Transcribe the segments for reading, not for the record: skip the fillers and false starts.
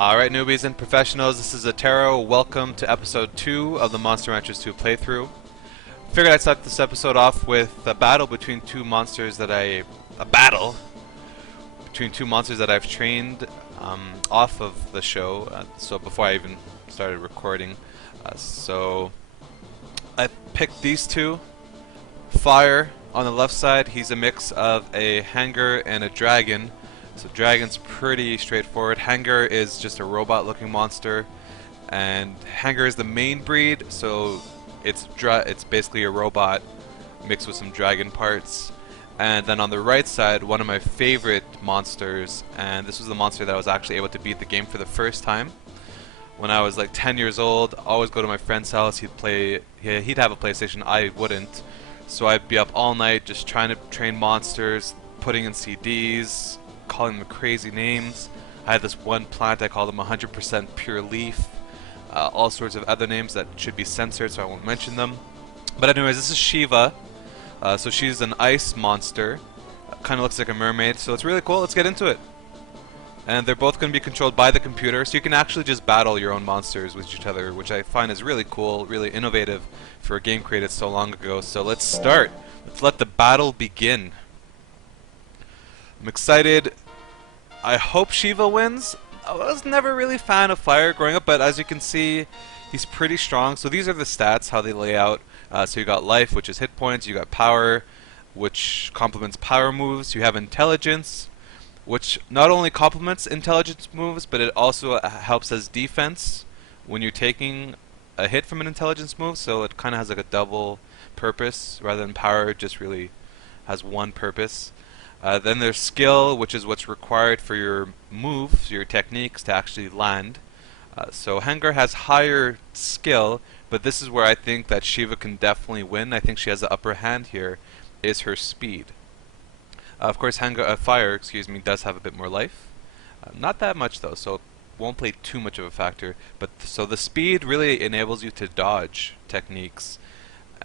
Alright, newbies and professionals, this is Atero. Welcome to episode 2 of the Monster Ranchers 2 playthrough. Figured I'd start this episode off with a battle between two monsters that I've trained off of the show, so before I even started recording. So I picked these two. Fire on the left side, he's a mix of a Henger and a dragon. So dragon's pretty straightforward. Henger is just a robot looking monster, and Henger is the main breed, so it's basically a robot mixed with some dragon parts. And then on the right side, one of my favorite monsters, and this was the monster that I was actually able to beat the game for the first time. When I was like 10 years old, I always go to my friend's house, he'd have a PlayStation, I wouldn't. So I'd be up all night just trying to train monsters, putting in CDs, calling them crazy names. I had this one plant, I called them 100% pure leaf. All sorts of other names that should be censored, so I won't mention them. But anyways, this is Shiva. So she's an ice monster. Kind of looks like a mermaid, so it's really cool. Let's get into it. And they're both going to be controlled by the computer, so you can actually just battle your own monsters with each other, which I find is really cool, really innovative for a game created so long ago. So let's start. Let's let the battle begin. I'm excited. I hope Shiva wins. I was never really a fan of Fire growing up, but as you can see, he's pretty strong. So these are the stats, how they lay out. So you got life, which is hit points. You got power, which complements power moves. You have intelligence, which not only complements intelligence moves, but it also helps as defense when you're taking a hit from an intelligence move. So it kind of has like a double purpose rather than power. It just really has one purpose. Then there's skill, which is what's required for your moves, your techniques to actually land. So Henger has higher skill, but this is where I think that Shiva can definitely win. I think she has the upper hand here, is her speed. Of course, Fire, does have a bit more life. Not that much though, so it won't play too much of a factor. But so the speed really enables you to dodge techniques,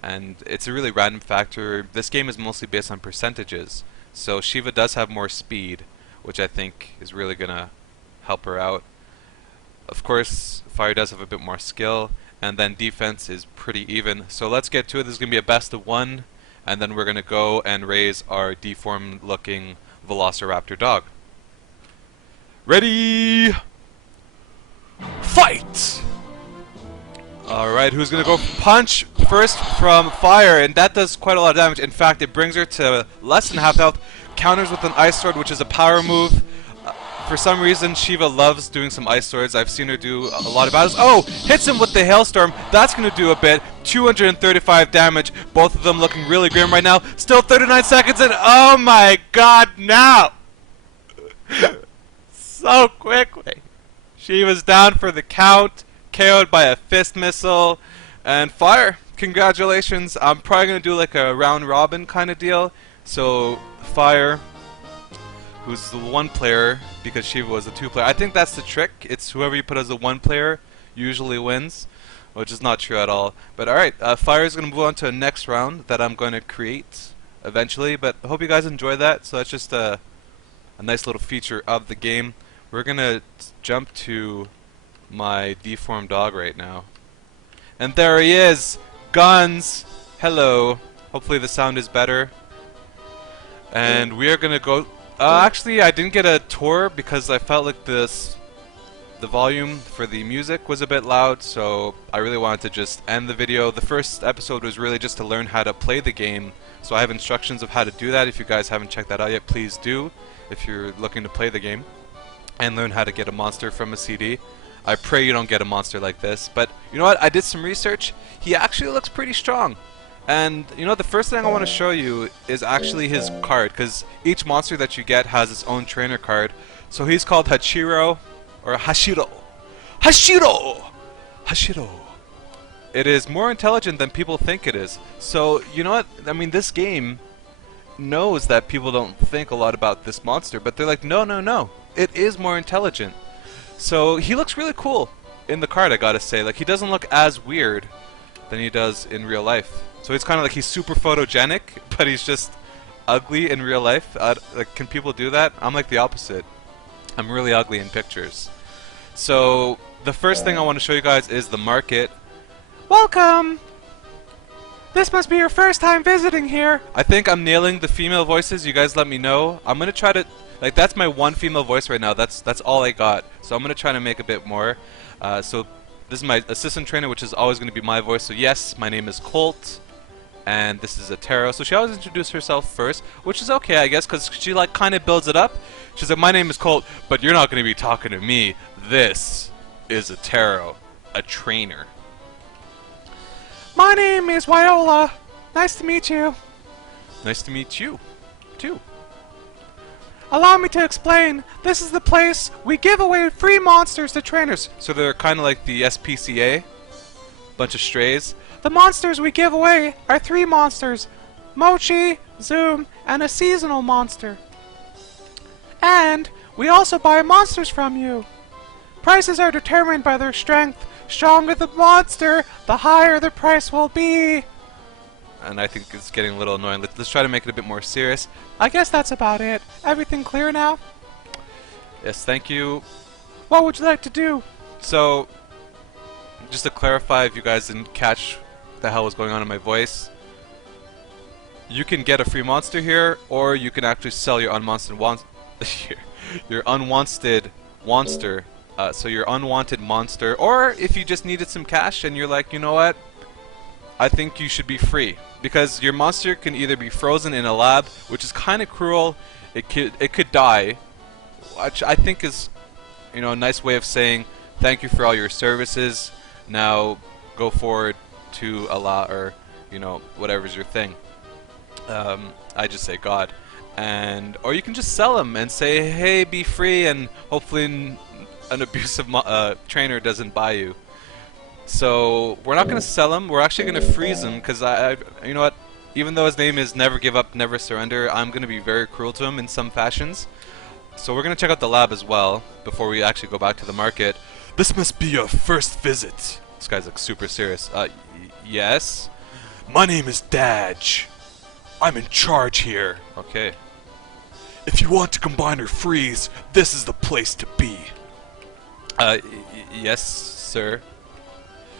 and it's a really random factor. This game is mostly based on percentages. So Shiva does have more speed, which I think is really going to help her out. Of course, Fire does have a bit more skill, and then defense is pretty even. So let's get to it. This is going to be a best of one, and then we're going to go and raise our deformed looking velociraptor dog. Ready? Fight! Alright, who's going to go punch first from Fire? And that does quite a lot of damage. In fact, it brings her to less than half health. Counters with an ice sword, which is a power move. For some reason, Shiva loves doing some ice swords. I've seen her do a lot of battles. Oh! Hits him with the hailstorm. That's going to do a bit. 235 damage. Both of them looking really grim right now. Still 39 seconds and oh my god, now! So quickly. Shiva's down for the count. KO'd by a fist missile. And Fire, congratulations. I'm probably going to do like a round robin kind of deal. So Fire, who's the one player, because Shiva was the two player. I think that's the trick. It's whoever you put as the one player usually wins, which is not true at all. But alright, Fire is going to move on to the next round that I'm going to create eventually. But I hope you guys enjoy that. So that's just a nice little feature of the game. We're going to jump to my deformed dog right now. And there he is! Guns! Hello. Hopefully the sound is better. And we are gonna go... actually, I didn't get a tour because I felt like the volume for the music was a bit loud, so I really wanted to just end the video. The first episode was really just to learn how to play the game, so I have instructions of how to do that. If you guys haven't checked that out yet, please do, if you're looking to play the game and learn how to get a monster from a CD. I pray you don't get a monster like this, but you know what, I did some research. He actually looks pretty strong. And you know, the first thing I want to show you is actually his card, because each monster that you get has its own trainer card. So he's called Hachiro, or Hashiro. Hashiro! Hashiro. It is more intelligent than people think it is. So, you know what, I mean, this game knows that people don't think a lot about this monster, but they're like, no, no, no, it is more intelligent. So he looks really cool in the card, I gotta say. Like, he doesn't look as weird than he does in real life. So he's kind of like, he's super photogenic, but he's just ugly in real life. Like, can people do that? I'm like the opposite. I'm really ugly in pictures. So the first thing I want to show you guys is the market. Welcome! This must be your first time visiting here. I think I'm nailing the female voices. You guys let me know. I'm gonna try to, like, that's my one female voice right now. That's all I got. So I'm gonna try to make a bit more. So this is my assistant trainer, which is always gonna be my voice. So yes, my name is Colt, and this is Atero. So she always introduces herself first, which is okay, I guess, because she like kind of builds it up. She's like, my name is Colt, but you're not gonna be talking to me. This is Atero, a trainer. My name is Viola. Nice to meet you. Nice to meet you, too. Allow me to explain. This is the place we give away free monsters to trainers. So they're kind of like the SPCA. Bunch of strays. The monsters we give away are 3 monsters. Mochi, Zoom, and a seasonal monster. And we also buy monsters from you. Prices are determined by their strength. Stronger the monster, the higher the price will be. And I think it's getting a little annoying. Let's try to make it a bit more serious. I guess that's about it. Everything clear now? Yes, thank you. What would you like to do? So, just to clarify, if you guys didn't catch what the hell was going on in my voice, you can get a free monster here, or you can actually sell your unwanted your unwanted monster. So your unwanted monster, or if you just needed some cash and you're like, you know what, I think you should be free, because your monster can either be frozen in a lab, which is kind of cruel. It could die, which I think is, you know, a nice way of saying thank you for all your services. Now go forward to Allah, or you know, whatever's your thing. I just say God, or you can just sell them and say, hey, be free, and hopefully an abusive trainer doesn't buy you. So we're not going to sell him. We're actually going to freeze him, because you know what? Even though his name is Never Give Up, Never Surrender, I'm going to be very cruel to him in some fashions. So we're going to check out the lab as well before we actually go back to the market. This must be your first visit. This guy's like super serious. Yes. My name is Daj. I'm in charge here. Okay. If you want to combine or freeze, this is the place to be. Yes, sir.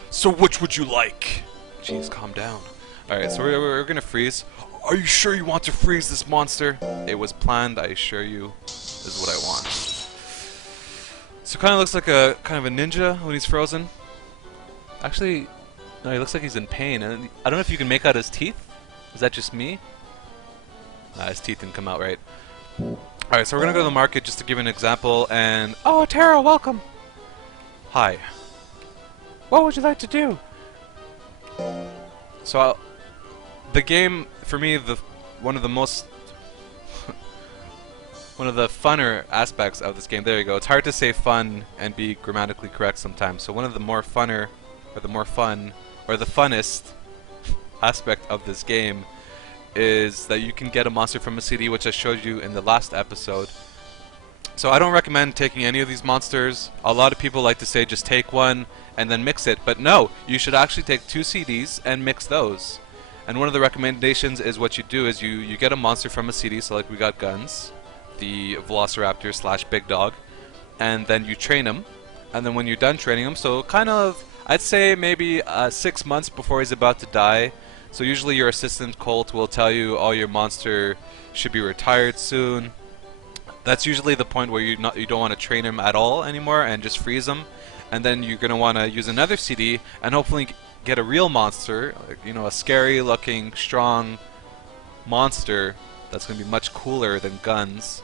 So which would you like? Jeez, calm down. Alright, so we're gonna freeze. Are you sure you want to freeze this monster? It was planned, I assure you. This is what I want. So kind of looks like a kind of a ninja when he's frozen. Actually, no, he looks like he's in pain. And I don't know if you can make out his teeth. Is that just me? Nah, his teeth didn't come out right. Alright, so we're gonna go to the market just to give an example, and oh, Tara, welcome. Hi. What would you like to do? So, the game, for me, one of the funner aspects of this game, there you go. It's hard to say fun and be grammatically correct sometimes. So one of the more funner, or the more fun, or the funnest aspect of this game is that you can get a monster from a CD, which I showed you in the last episode. So I don't recommend taking any of these monsters. A lot of people like to say just take one and then mix it, but no, you should actually take 2 CDs and mix those. And one of the recommendations is what you do is you get a monster from a CD, so like we got Guns, the velociraptor / big dog, and then you train him, and then when you're done training him, so kind of, I'd say maybe 6 months before he's about to die, so usually your assistant Colt will tell you, oh, your monster should be retired soon. That's usually the point where you don't want to train him at all anymore and just freeze him, and then you're gonna want to use another CD and hopefully get a real monster, like, you know, a scary looking, strong monster that's gonna be much cooler than Guns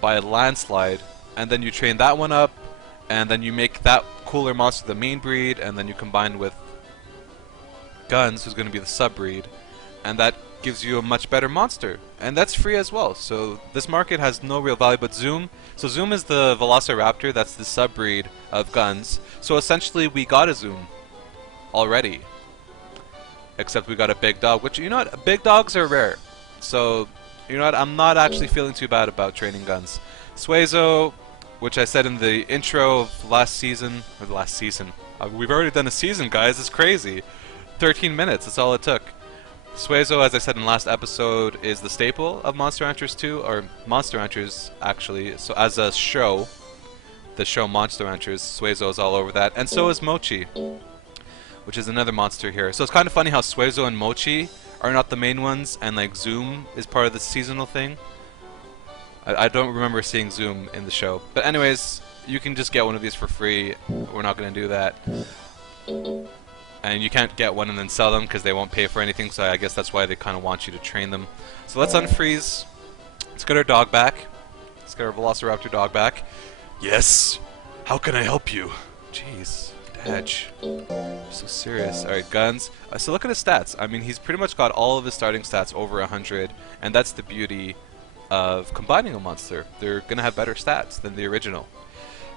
by a landslide, and then you train that one up, and then you make that cooler monster the main breed, and then you combine with Guns, who's gonna be the sub breed, and that gives you a much better monster, and that's free as well. So this market has no real value. But Zoom, so Zoom is the velociraptor, that's the subbreed of Guns. So essentially we got a Zoom already, except we got a big dog, which, you know what, big dogs are rare, so you know what, I'm not actually feeling too bad about training Guns. Suezo, which I said in the intro of last season, we've already done a season, guys, it's crazy. 13 minutes, that's all it took. Suezo, as I said in the last episode, is the staple of Monster Ranchers 2, or Monster Ranchers, actually, so as a show. the show Monster Ranchers. Suezo is all over that, and so is Mochi, which is another monster here. So it's kind of funny how Suezo and Mochi are not the main ones, and like Zoom is part of the seasonal thing. I don't remember seeing Zoom in the show. But anyways, you can just get one of these for free. We're not going to do that. And you can't get one and then sell them because they won't pay for anything, so I guess that's why they kind of want you to train them. So let's unfreeze. Let's get our dog back. Let's get our velociraptor dog back. Yes! How can I help you? Jeez. Dodge. So serious. Alright, guns. So look at his stats. I mean, he's pretty much got all of his starting stats over 100, and that's the beauty of combining a monster. They're gonna have better stats than the original.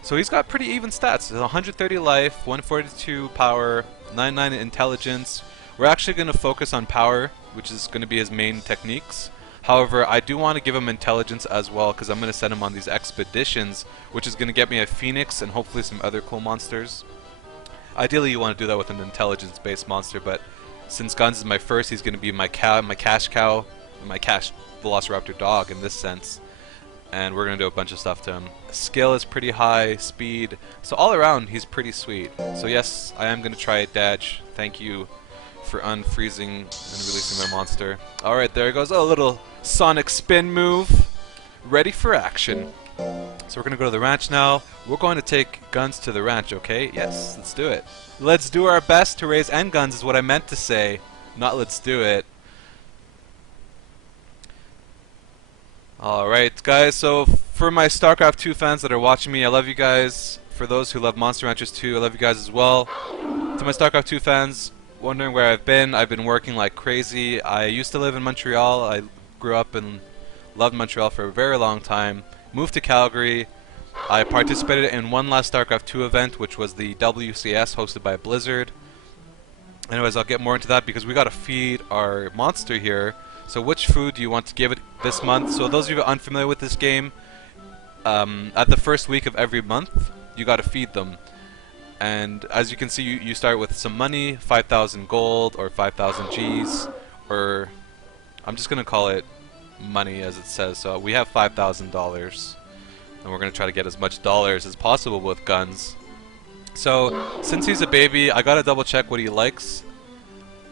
So he's got pretty even stats. 130 life, 142 power, 99 intelligence. We're actually gonna focus on power, which is gonna be his main techniques. However, I do want to give him intelligence as well, because I'm gonna send him on these expeditions, which is gonna get me a phoenix and hopefully some other cool monsters. Ideally, you want to do that with an intelligence-based monster, but since Guns is my first, he's gonna be my cow, my cash cow, my cash velociraptor dog in this sense, and we're gonna do a bunch of stuff to him. Skill is pretty high, speed, so all around he's pretty sweet. So yes, I am gonna try it, Daj. Thank you for unfreezing and releasing my monster. Alright, there it goes. A little sonic spin move. Ready for action. So we're gonna go to the ranch now. We're going to take Guns to the ranch, okay? Yes, let's do it. Let's do our best to raise NGUNS is what I meant to say, not let's do it. Alright guys, so for my StarCraft 2 fans that are watching me, I love you guys. For those who love Monster Ranchers 2, I love you guys as well. To my StarCraft 2 fans, wondering where I've been working like crazy. I used to live in Montreal. I grew up and loved Montreal for a very long time. Moved to Calgary. I participated in one last StarCraft 2 event, which was the WCS hosted by Blizzard. Anyways, I'll get more into that because we gotta feed our monster here. So which food do you want to give it this month? So those of you who are unfamiliar with this game, at the first week of every month, you gotta feed them. And as you can see, you start with some money, 5,000 gold or 5,000 Gs, or I'm just gonna call it money as it says. So we have $5,000, and we're gonna try to get as much dollars as possible with Guns. So since he's a baby, I gotta double check what he likes,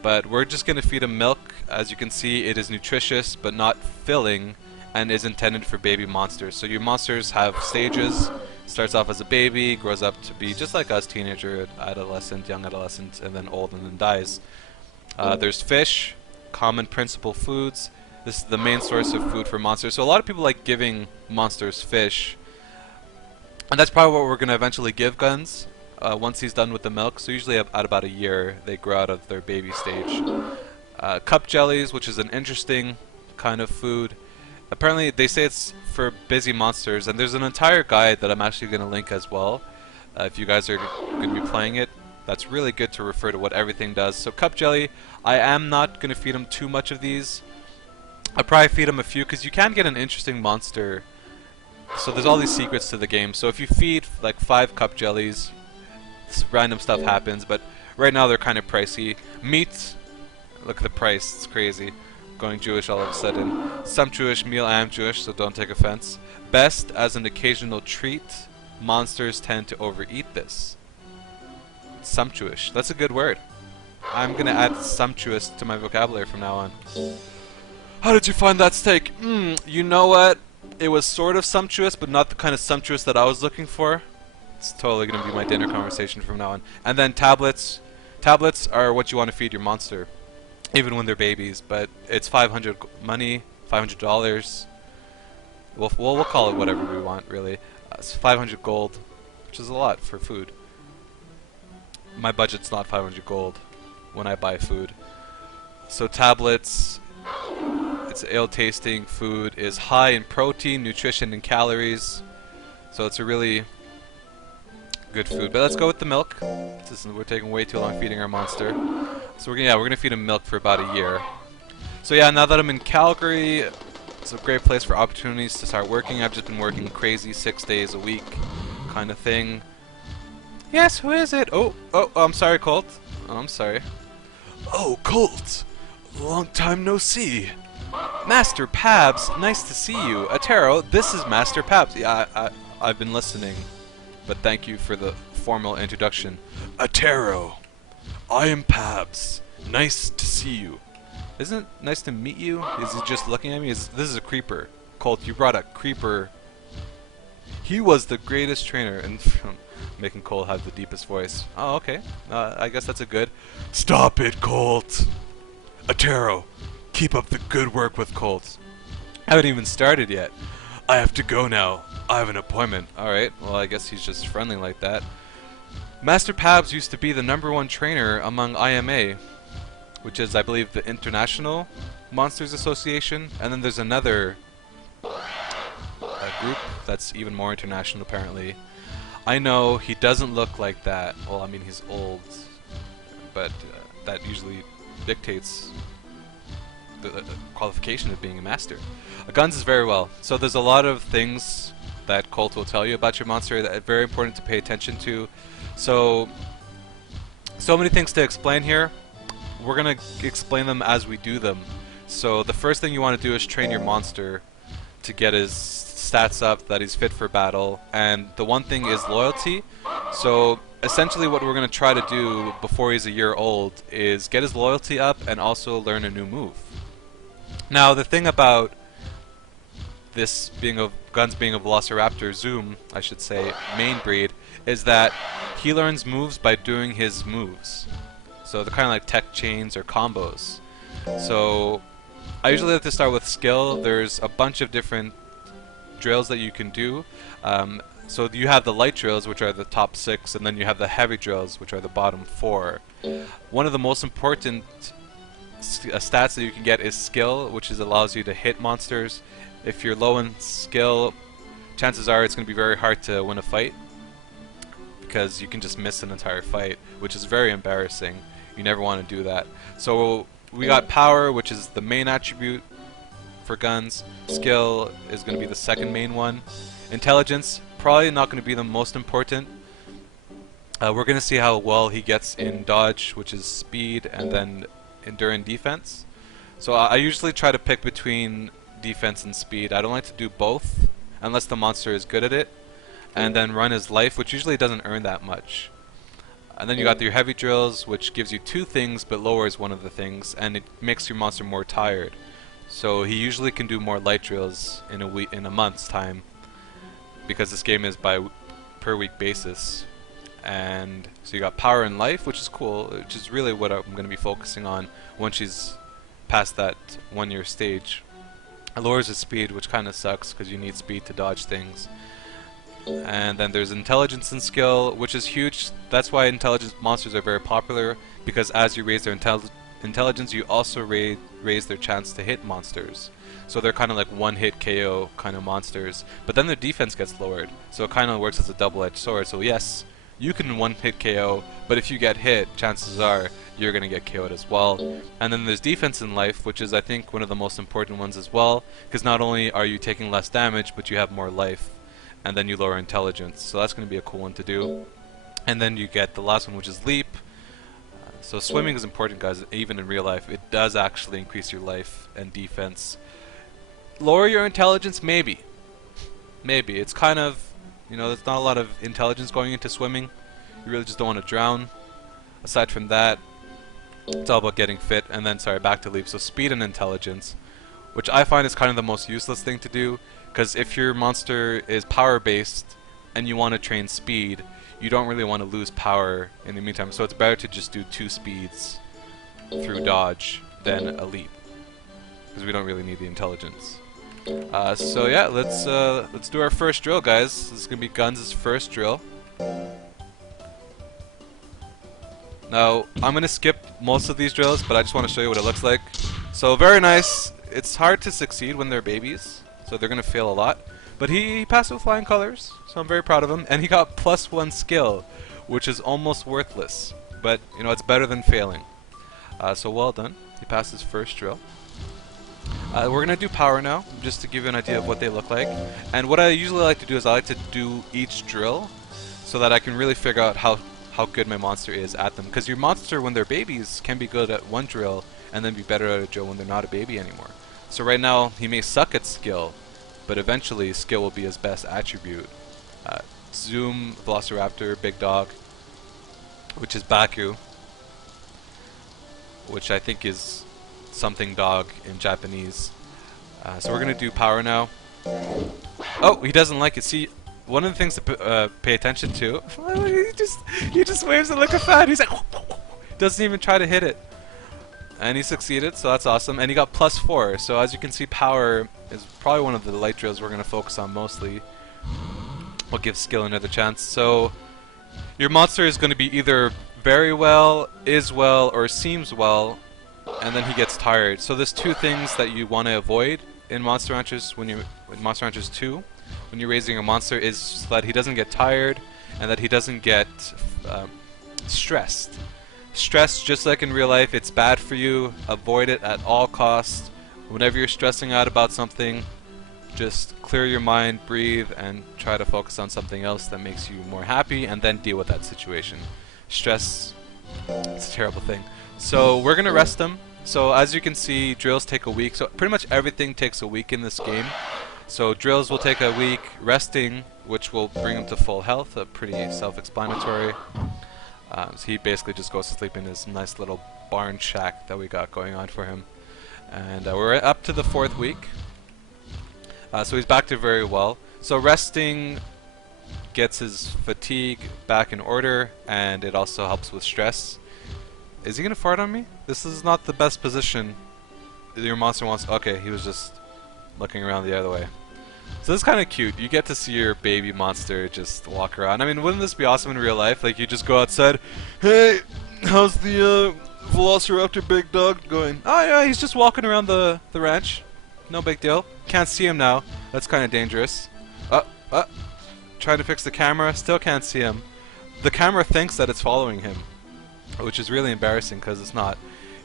but we're just gonna feed him milk. As you can see, it is nutritious but not filling and is intended for baby monsters. So your monsters have stages. Starts off as a baby, grows up to be just like us, teenager, adolescent, young adolescent, and then old and then dies. There's fish, common principal foods. This is the main source of food for monsters. So a lot of people like giving monsters fish, and that's probably what we're going to eventually give Guns once he's done with the milk. So usually at about a year they grow out of their baby stage. Cup jellies, which is an interesting kind of food. Apparently they say it's for busy monsters, and there's an entire guide that I'm actually going to link as well. If you guys are going to be playing it, that's really good to refer to what everything does. So cup jelly, I am not going to feed him too much of these. I'll probably feed him a few because you can get an interesting monster. So there's all these secrets to the game. So if you feed like 5 cup jellies, random stuff happens, but right now they're kind of pricey. Meat, look at the price, it's crazy. Going Jewish all of a sudden. Sumptuous meal, I am Jewish, so don't take offense. Best as an occasional treat. Monsters tend to overeat this. Sumptuous, that's a good word. I'm gonna add sumptuous to my vocabulary from now on. How did you find that steak? You know what? It was sort of sumptuous, but not the kind of sumptuous that I was looking for. It's totally gonna be my dinner conversation from now on. And then tablets. Tablets are what you want to feed your monster, even when they're babies, but it's 500 money, $500. We'll call it whatever we want, really. It's 500 gold, which is a lot for food. My budget's not 500 gold when I buy food. So tablets, it's ale-tasting food, is high in protein, nutrition, and calories. So it's a really good food. But let's go with the milk. We're taking way too long feeding our monster. So we're gonna feed him milk for about a year. So yeah, now that I'm in Calgary, it's a great place for opportunities to start working. I've just been working crazy 6 days a week kind of thing. Yes, who is it? Oh, I'm sorry, Colt. Oh, I'm sorry. Oh, Colt! Long time no see. Master Pabs, nice to see you. Atero, this is Master Pabs. Yeah, I've been listening. but thank you for the formal introduction. Atero, I am Pabs. Nice to see you. Isn't it nice to meet you? Is he just looking at me? This is a creeper. Colt, you brought a creeper. He was the greatest trainer, and making Colt have the deepest voice. Oh, okay. I guess that's a good. Stop it, Colt. Atero, keep up the good work with Colt. I haven't even started yet. I have to go now. I have an appointment. Alright, well I guess he's just friendly like that. Master Pabs used to be the #1 trainer among IMA, which is, I believe, the International Monsters Association, and then there's another group that's even more international apparently. I know he doesn't look like that. Well, I mean he's old, but that usually dictates the qualification of being a master. Guns is very well. So there's a lot of things that Colt will tell you about your monster that are very important to pay attention to. So many things to explain here. We're gonna explain them as we do them. So the first thing you want to do is train your monster to get his stats up, that he's fit for battle, and the one thing is loyalty. So essentially what we're going to try to do before he's a year old is get his loyalty up and also learn a new move. Now the thing about this being a Guns being a velociraptor zoom, I should say, main breed, is that he learns moves by doing his moves. So they're kind of like tech chains or combos. So I usually like to start with skill. There's a bunch of different drills that you can do. So you have the light drills, which are the top 6, and then you have the heavy drills, which are the bottom 4. One of the most important stats that you can get is skill, which allows you to hit monsters. If you're low in skill, chances are it's going to be very hard to win a fight, because you can just miss an entire fight, which is very embarrassing. You never want to do that. So we got power, which is the main attribute for Guns. Skill is going to be the second main one. Intelligence, probably not going to be the most important. We're going to see how well he gets in dodge, which is speed, and then endure and defense. So I usually try to pick between defense and speed. I don't like to do both unless the monster is good at it. And then run his life, which usually doesn't earn that much. And then you got your heavy drills, which gives you 2 things but lowers one of the things, and it makes your monster more tired. So he usually can do more light drills in a month's time, because this game is per week basis. And so you got power and life, which is cool, which is really what I'm going to be focusing on once she's past that 1-year stage. It lowers his speed, which kind of sucks because you need speed to dodge things. And then there's intelligence and skill, which is huge. That's why intelligence monsters are very popular, because as you raise their intelligence, you also raise their chance to hit monsters. So they're kind of like one-hit KO kind of monsters. But then their defense gets lowered, so it kind of works as a double-edged sword. So yes, you can one-hit KO, but if you get hit, chances are you're going to get KO'd as well. And then there's defense in life, which is I think one of the most important ones as well, because not only are you taking less damage, but you have more life. And then you lower intelligence, so that's going to be a cool one to do. And then you get the last one, which is leap. So swimming is important, guys, even in real life. It does actually increase your life and defense. Lower your intelligence, maybe. Maybe. It's kind of, there's not a lot of intelligence going into swimming. You really just don't want to drown. Aside from that, it's all about getting fit. And then, back to leap. So speed and intelligence, which I find is kind of the most useless thing to do. Because if your monster is power-based and you want to train speed, you don't really want to lose power in the meantime. So it's better to just do 2 speeds through dodge than a leap, because we don't really need the intelligence. So yeah, let's do our first drill, guys. This is gonna be Guns' first drill. Now I'm gonna skip most of these drills, but I just want to show you what it looks like. So very nice. It's hard to succeed when they're babies, so they're gonna fail a lot. But he passed with flying colors, so I'm very proud of him. And he got +1 skill, which is almost worthless. But it's better than failing. So well done. He passed his first drill. We're gonna do power now, just to give you an idea of what they look like. And what I usually like to do is I like to do each drill, so that I can really figure out how good my monster is at them. Because your monster, when they're babies, can be good at one drill, and then be better at a drill when they're not a baby anymore. So right now, he may suck at skill, but eventually skill will be his best attribute. Zoom velociraptor, big dog, which is Baku, which I think is something dog in Japanese. So we're gonna do power now. Oh, he doesn't like it. See, one of the things to pay attention to, he just waves it like a fan. He's like, doesn't even try to hit it. And he succeeded, so that's awesome. And he got +4. So as you can see, power is probably one of the light drills we're gonna focus on mostly. We'll give skill another chance. So your monster is gonna be either very well, is well, or seems well, and then he gets tired. So there's two things that you want to avoid in Monster Ranchers in Monster Ranchers 2, when you're raising a monster, is so that he doesn't get tired and that he doesn't get stressed. Stress, just like in real life, it's bad for you. Avoid it at all costs. Whenever you're stressing out about something, just clear your mind, breathe, and try to focus on something else that makes you more happy, and then deal with that situation. Stress, it's a terrible thing. So we're gonna rest them. So as you can see, drills take a week. So pretty much everything takes a week in this game. So drills will take a week. Resting, which will bring him to full health, pretty self-explanatory. So he basically just goes to sleep in his nice little barn shack that we got going on for him. And we're up to the 4th week. So he's back to very well. So resting gets his fatigue back in order, and it also helps with stress. Is he gonna fart on me? This is not the best position. Your monster wants. Okay, he was just looking around the other way. So this is kind of cute. You get to see your baby monster just walk around. I mean, wouldn't this be awesome in real life? Like, you just go outside. Hey, how's the velociraptor big dog going? Oh yeah, he's just walking around the ranch. No big deal. Can't see him now. That's kind of dangerous. Trying to fix the camera. Still can't see him. The camera thinks that it's following him, which is really embarrassing because it's not.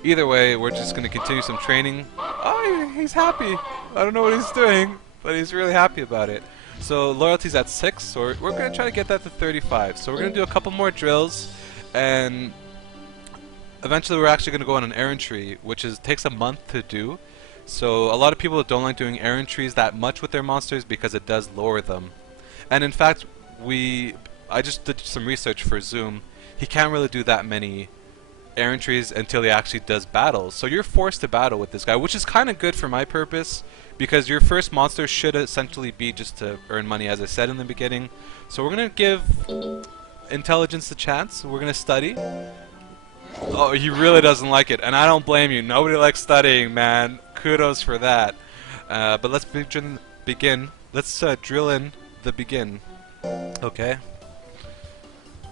Either way, we're just going to continue some training. Oh, he's happy. I don't know what he's doing, but he's really happy about it. So loyalty's at 6, so we're going to try to get that to 35. So we're going to do a couple more drills, and eventually we're actually going to go on an errantry, which takes a month to do. So a lot of people don't like doing errantries that much with their monsters because it does lower them. And in fact, I just did some research for Zoom. He can't really do that many errantries until he actually does battles. So you're forced to battle with this guy, which is kind of good for my purpose, because your first monster should essentially be just to earn money, as I said in the beginning. So we're going to give intelligence a chance. We're going to study. Oh, he really doesn't like it, and I don't blame you. Nobody likes studying, man. Kudos for that. But let's begin. Let's drill in the begin. Okay.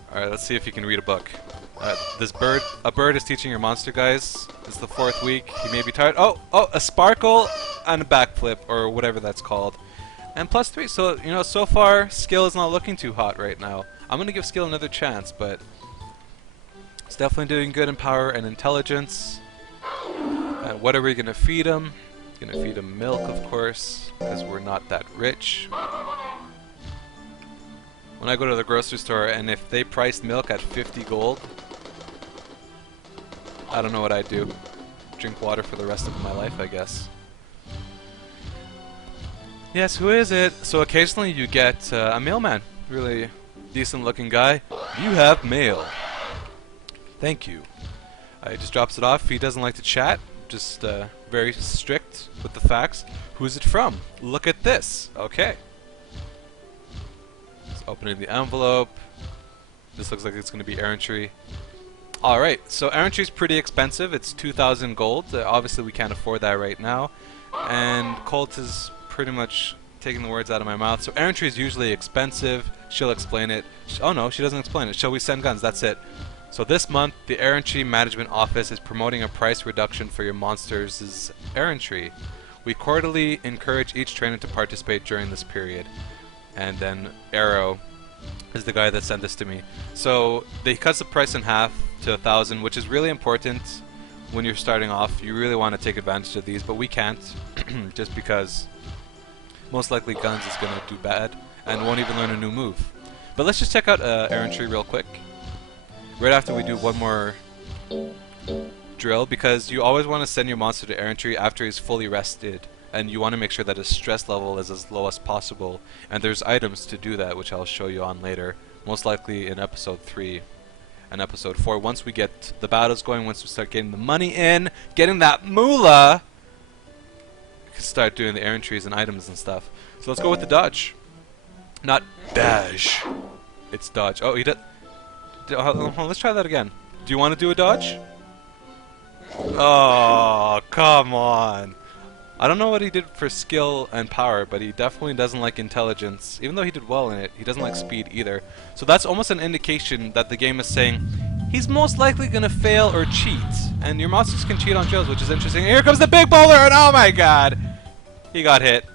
Alright, let's see if you can read a book. A bird is teaching your monster, guys. It's the 4th week. He may be tired. Oh, a sparkle and a backflip, or whatever that's called. And +3, so, you know, so far, skill is not looking too hot right now. I'm going to give skill another chance, but it's definitely doing good in power and intelligence. And what are we going to feed him? Going to feed him milk, of course, because we're not that rich. When I go to the grocery store, and if they priced milk at 50 gold, I don't know what I'd do. Drink water for the rest of my life, I guess. Yes, who is it? So occasionally you get a mailman. Really decent looking guy. You have mail. Thank you. He just drops it off. He doesn't like to chat. Just very strict with the facts. Who's it from? Look at this. Okay. Opening the envelope. This looks like it's going to be errantry. Alright, so errantry is pretty expensive. It's 2,000 gold. Obviously we can't afford that right now. And Colt is pretty much taking the words out of my mouth. So errantry is usually expensive. She'll explain it. Oh no, she doesn't explain it. Shall we send guns? That's it. So this month, the Errantry Management Office is promoting a price reduction for your monsters' errantry. We quarterly encourage each trainer to participate during this period. And then Arrow is the guy that sent this to me. So they cut the price in half to 1,000, which is really important when you're starting off. You really want to take advantage of these, but we can't, just because most likely Guns is going to do bad and won't even learn a new move. But let's just check out Errantry real quick. Right after we do one more drill, because you always want to send your monster to errantry after he's fully rested and you want to make sure that his stress level is as low as possible. And there's items to do that, which I'll show you on later, most likely in episode 3 and episode 4. Once we get the battles going, once we start getting the money in, getting that moolah, we can start doing the errantries and items and stuff. So let's go with the dodge. Not dash. It's dodge. Oh, he did. Let's try that again. Do you want to do a dodge? Oh, come on. I don't know what he did for skill and power, but he definitely doesn't like intelligence. Even though he did well in it, he doesn't like speed either. So that's almost an indication that the game is saying he's most likely going to fail or cheat. And your monsters can cheat on drills, which is interesting. Here comes the big bowler, and oh my god! He got hit.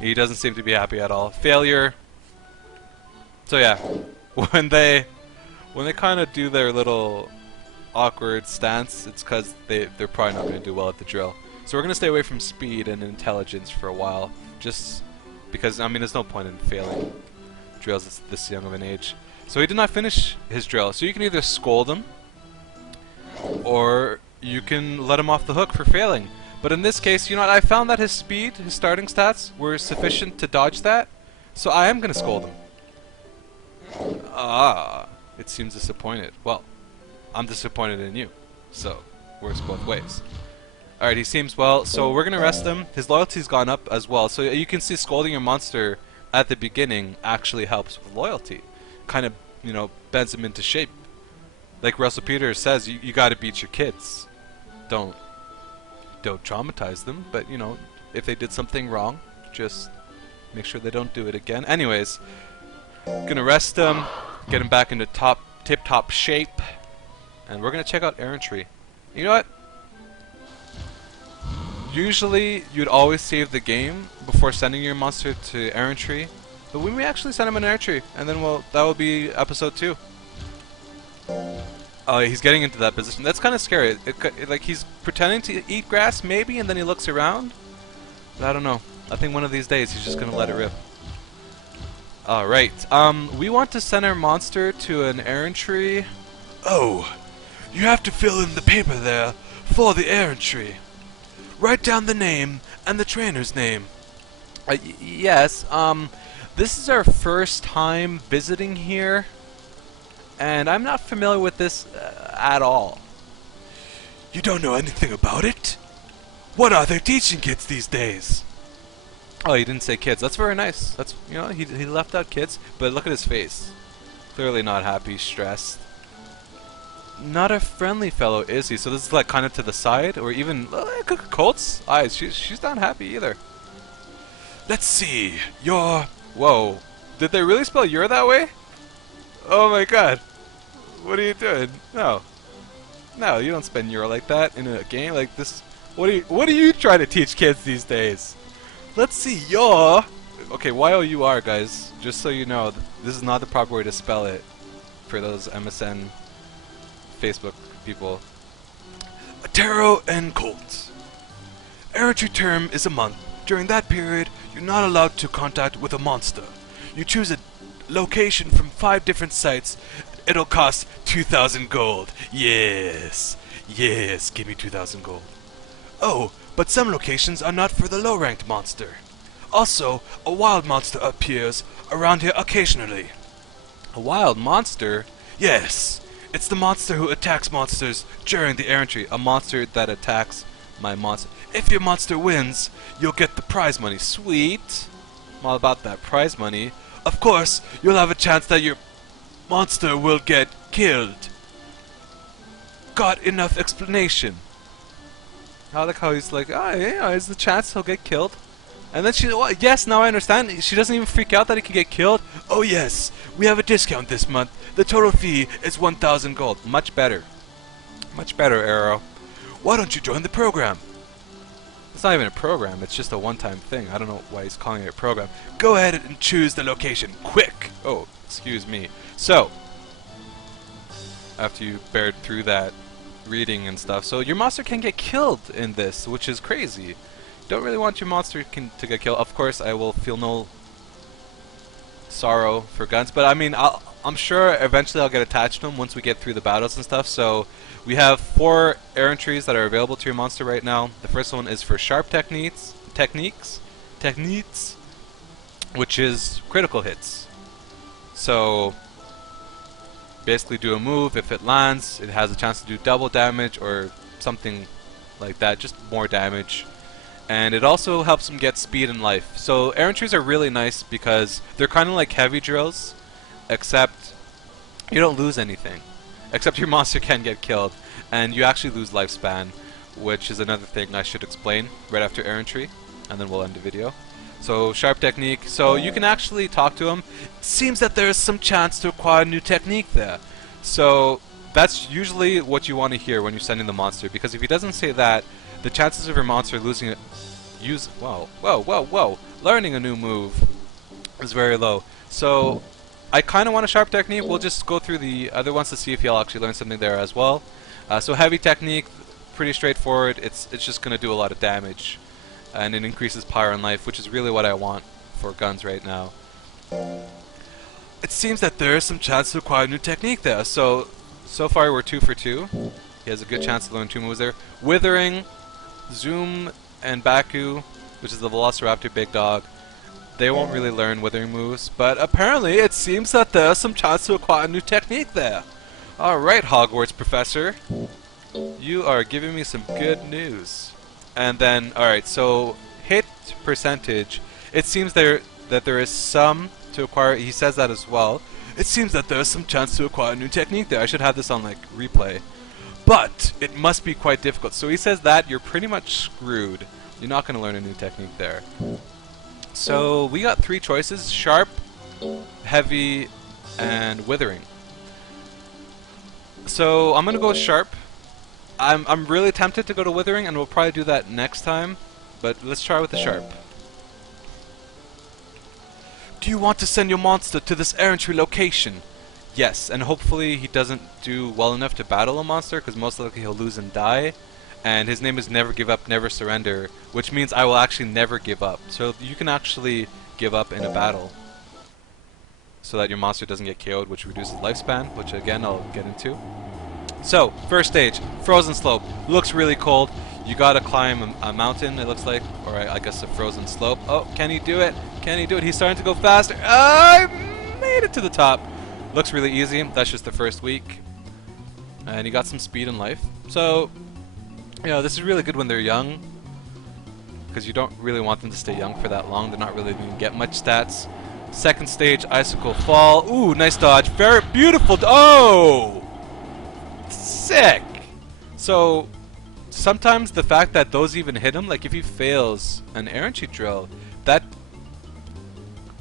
He doesn't seem to be happy at all. Failure. So yeah, when they kind of do their little awkward stance, it's because they're probably not going to do well at the drill. So we're going to stay away from speed and intelligence for a while, just because, I mean, there's no point in failing drills at this young of an age. So he did not finish his drill, so you can either scold him, or you can let him off the hook for failing. But in this case, you know what, I found that his speed, his starting stats, were sufficient to dodge that, so I am going to scold him. Ah, it seems disappointed. Well, I'm disappointed in you, so works both ways. Alright, he seems well, so we're gonna rest him. His loyalty's gone up as well, so you can see scolding your monster at the beginning actually helps with loyalty. Kind of, you know, bends him into shape. Like Russell Peters says, you gotta beat your kids. Don't traumatize them, but, you know, if they did something wrong, just make sure they don't do it again. Anyways, gonna rest him, get him back into tip-top shape, and we're gonna check out Errantry. You know what? Usually, you'd always save the game before sending your monster to Errantry, but we may actually send him an Errantry, and then that will be episode 2. Oh, he's getting into that position. That's kind of scary. Like, he's pretending to eat grass, maybe, and then he looks around. But I don't know. I think one of these days he's just gonna let it rip. Alright, we want to send our monster to an Errantry. Oh, you have to fill in the paper there for the Errantry. Write down the name and the trainer's name. Yes, this is our first time visiting here, and I'm not familiar with this at all. You don't know anything about it? What are they teaching kids these days? Oh, he didn't say kids. That's very nice. That's, you know, he left out kids, but look at his face. Clearly not happy, stressed. Not a friendly fellow, is he? So this is like kind of to the side, or even Colt's eyes. She's not happy either. Let's see. You're... Whoa. Did they really spell "you're" that way? Oh my god. What are you doing? No. No, you don't spell "you're" like that in a game like this. What are you trying to teach kids these days? Let's see. You're... Okay, Y-O-U-R, guys. Just so you know, this is not the proper way to spell it for those MSN Facebook people. Tarot and Colt. Errantry term is a month. During that period, you're not allowed to contact with a monster. You choose a location from 5 different sites. It'll cost 2,000 gold. Yes. Yes, give me 2,000 gold. Oh, but some locations are not for the low-ranked monster. Also, a wild monster appears around here occasionally. A wild monster? Yes. It's the monster who attacks monsters during the Errantry. A monster that attacks my monster. If your monster wins, you'll get the prize money. Sweet. I'm all about that prize money. Of course, you'll have a chance that your monster will get killed. Got enough explanation? I like how he's like, oh yeah, there's the chance he'll get killed. And then she, well, yes, now I understand. She doesn't even freak out that he can get killed. Oh yes, we have a discount this month. The total fee is 1,000 gold. Much better. Much better, Arrow. Why don't you join the program? It's not even a program, it's just a one-time thing. I don't know why he's calling it a program. Go ahead and choose the location, quick! Oh, excuse me. So, after you bared through that reading and stuff, so your monster can get killed in this, which is crazy. Don't really want your monster to get killed. Of course, I will feel no sorrow for guns, but I mean, I'm sure eventually I'll get attached to them once we get through the battles and stuff. So we have 4 Errantries that are available to your monster right now. The first one is for sharp techniques, which is critical hits. So basically do a move, if it lands, it has a chance to do double damage or something like that, just more damage. And it also helps them get speed and life. So Errantries are really nice because they're kind of like heavy drills, except you don't lose anything. Except your monster can get killed, and you actually lose lifespan, which is another thing I should explain right after Errantry, and then we'll end the video. So sharp technique, so you can actually talk to him. It seems that there is some chance to acquire a new technique there. So that's usually what you want to hear when you're sending the monster, because if he doesn't say that, the chances of your monster losing it, learning a new move is very low. So I kind of want a sharp technique. We'll just go through the other ones to see if he'll actually learn something there as well. So heavy technique, pretty straightforward. It's just going to do a lot of damage, and it increases power and life, which is really what I want for guns right now. It seems that there is some chance to acquire a new technique there. So far we're 2 for 2. He has a good chance to learn 2 moves there. Withering, Zoom, and Baku, which is the velociraptor big dog, they won't really learn Withering moves, but apparently it seems that there's some chance to acquire a new technique there. Alright, Hogwarts professor, you are giving me some good news. And then, alright, so hit percentage, it seems that there is some to acquire. He says that as well. It seems that there's some chance to acquire a new technique there. I should have this on like replay. But it must be quite difficult. So he says that you're pretty much screwed. You're not going to learn a new technique there. So we got 3 choices: sharp, heavy, and withering. So I'm going to go sharp. I'm really tempted to go to withering, and we'll probably do that next time. But let's try with the sharp. Do you want to send your monster to this Errantry location? Yes, and hopefully he doesn't do well enough to battle a monster, because most likely he'll lose and die. And his name is Never Give Up, Never Surrender, which means I will actually never give up. So you can actually give up in a battle, so that your monster doesn't get KO'd, which reduces lifespan, which again I'll get into. So, first stage, Frozen Slope. Looks really cold. You gotta climb a mountain, it looks like, or I guess a frozen slope. Oh, can he do it? Can he do it? He's starting to go faster. I made it to the top. Looks really easy. That's just the first week. And he got some speed and life. So, you know, this is really good when they're young, because you don't really want them to stay young for that long. They're not really going to get much stats. Second stage, Icicle Fall. Ooh, nice dodge. Very beautiful. Oh! Sick! So, sometimes the fact that those even hit him, like if he fails an Errantry drill, that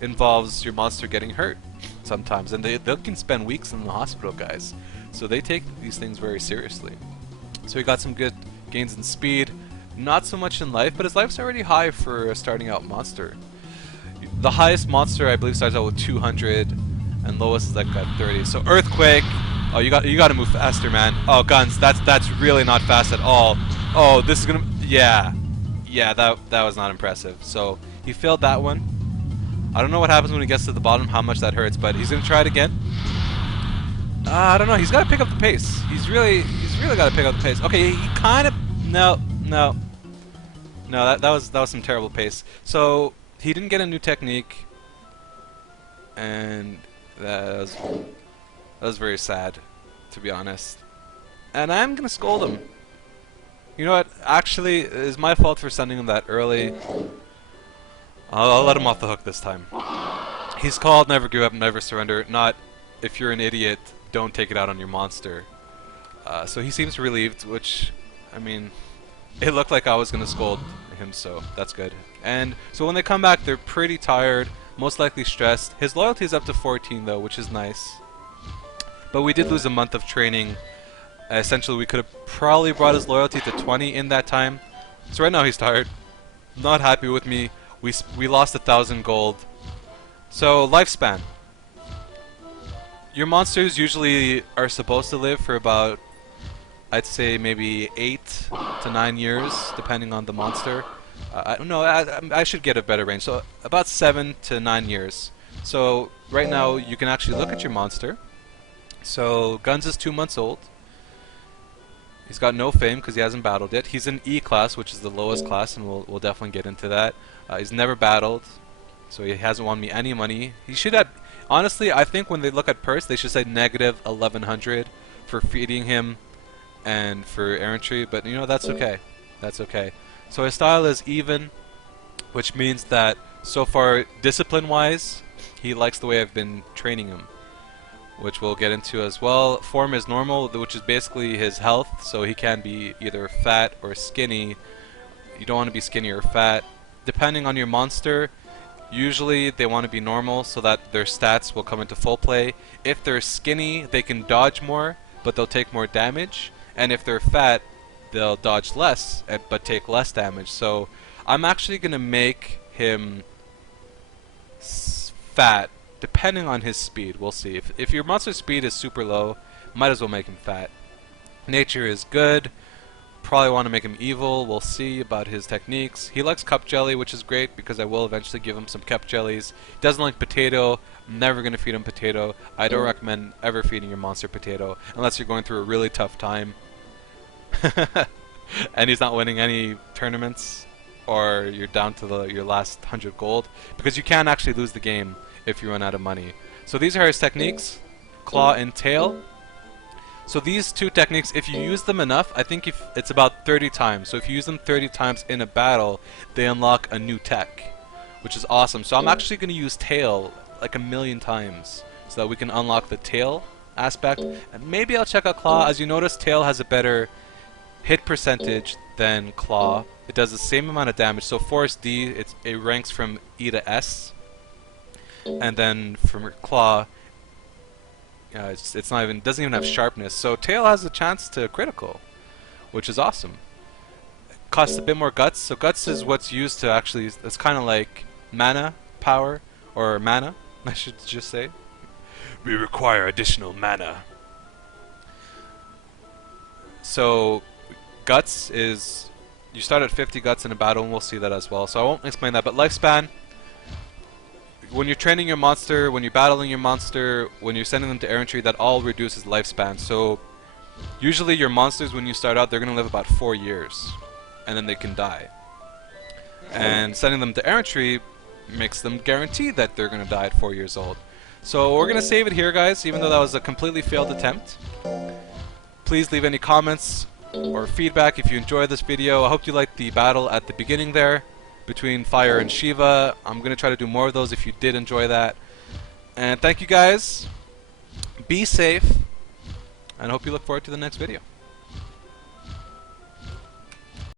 involves your monster getting hurt sometimes. And they can spend weeks in the hospital, guys. So they take these things very seriously. So he got some good gains in speed. Not so much in life, but his life's already high for a starting out monster. The highest monster, I believe, starts out with 200, and lowest is like at 30. So Earthquake. Oh, you got to move faster, man. Oh, guns. That's really not fast at all. Oh, this is gonna. Yeah, that was not impressive. So he failed that one. I don't know what happens when he gets to the bottom, how much that hurts, but he's gonna try it again. I don't know. He's got to pick up the pace. He's really got to pick up the pace. Okay, he kind of. No. That was some terrible pace. So he didn't get a new technique, and that was very sad, to be honest. And I'm gonna scold him. You know what? Actually, it's my fault for sending him that early. I'll let him off the hook this time. He's called Never Give Up, Never Surrender. Not, if you're an idiot, don't take it out on your monster. So he seems relieved, which, I mean, it looked like I was gonna scold him, so that's good. And so when they come back, they're pretty tired, most likely stressed. His loyalty is up to 14 though, which is nice. But we did lose a month of training. Essentially, we could have probably brought his loyalty to 20 in that time. So right now he's tired. Not happy with me. We lost 1,000 gold. So lifespan. Your monsters usually are supposed to live for about, I'd say maybe 8 to 9 years, depending on the monster. I don't know. I should get a better range. So about 7 to 9 years. So right now you can actually look at your monster. So Guns is 2 months old. He's got no fame because he hasn't battled yet. He's in E class, which is the lowest class, and we'll definitely get into that. He's never battled, so he hasn't won me any money. He should have. Honestly, I think when they look at purse, they should say negative 1100 for feeding him and for Errantry, but you know, that's okay. That's okay. So his style is even, which means that so far, discipline-wise, he likes the way I've been training him, which we'll get into as well. Form is normal, which is basically his health, so he can be either fat or skinny. You don't want to be skinny or fat. Depending on your monster, usually they want to be normal so that their stats will come into full play. If they're skinny, they can dodge more, but they'll take more damage. And if they're fat, they'll dodge less, but take less damage. So I'm actually going to make him fat, depending on his speed. We'll see. If your monster's speed is super low, might as well make him fat. Nature is good. Probably want to make him evil. We'll see about his techniques. He likes cup jelly, which is great because I will eventually give him some cup jellies. He doesn't like potato. I'm never going to feed him potato. I don't recommend ever feeding your monster potato unless you're going through a really tough time. And he's not winning any tournaments, or you're down to your last 100 gold, because you can actually lose the game if you run out of money. So these are his techniques, claw and tail. So these two techniques, if you use them enough, I think if it's about 30 times. So if you use them 30 times in a battle, they unlock a new tech, which is awesome. So I'm actually going to use tail like 1,000,000 times so that we can unlock the tail aspect. And maybe I'll check out claw. As you notice, tail has a better hit percentage than claw. It does the same amount of damage. So force D, it ranks from E to S, and then from claw, it's not even, doesn't even have sharpness. So tail has a chance to critical, which is awesome. It costs a bit more guts. So guts is what's used to actually, it's kind of like mana power, or mana, I should just say. We require additional mana. So guts is, you start at 50 guts in a battle, and we'll see that as well. So I won't explain that, but lifespan, when you're training your monster, when you're battling your monster, when you're sending them to Errantry, that all reduces lifespan. So usually your monsters, when you start out, they're going to live about 4 years, and then they can die. And sending them to Errantry makes them guarantee that they're going to die at 4 years old. So we're going to save it here, guys, even though that was a completely failed attempt. Please leave any comments or feedback if you enjoyed this video. I hope you liked the battle at the beginning there between Fire and Shiva. I'm going to try to do more of those if you did enjoy that. And thank you guys. Be safe. And I hope you look forward to the next video.